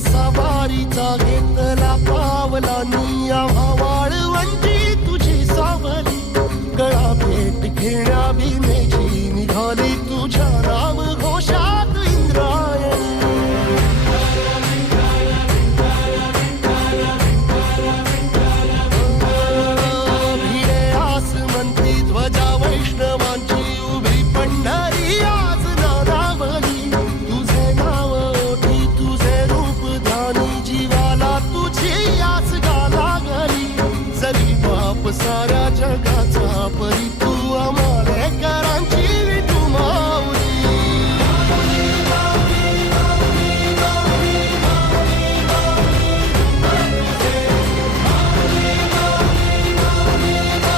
somebody to the lap सारा जग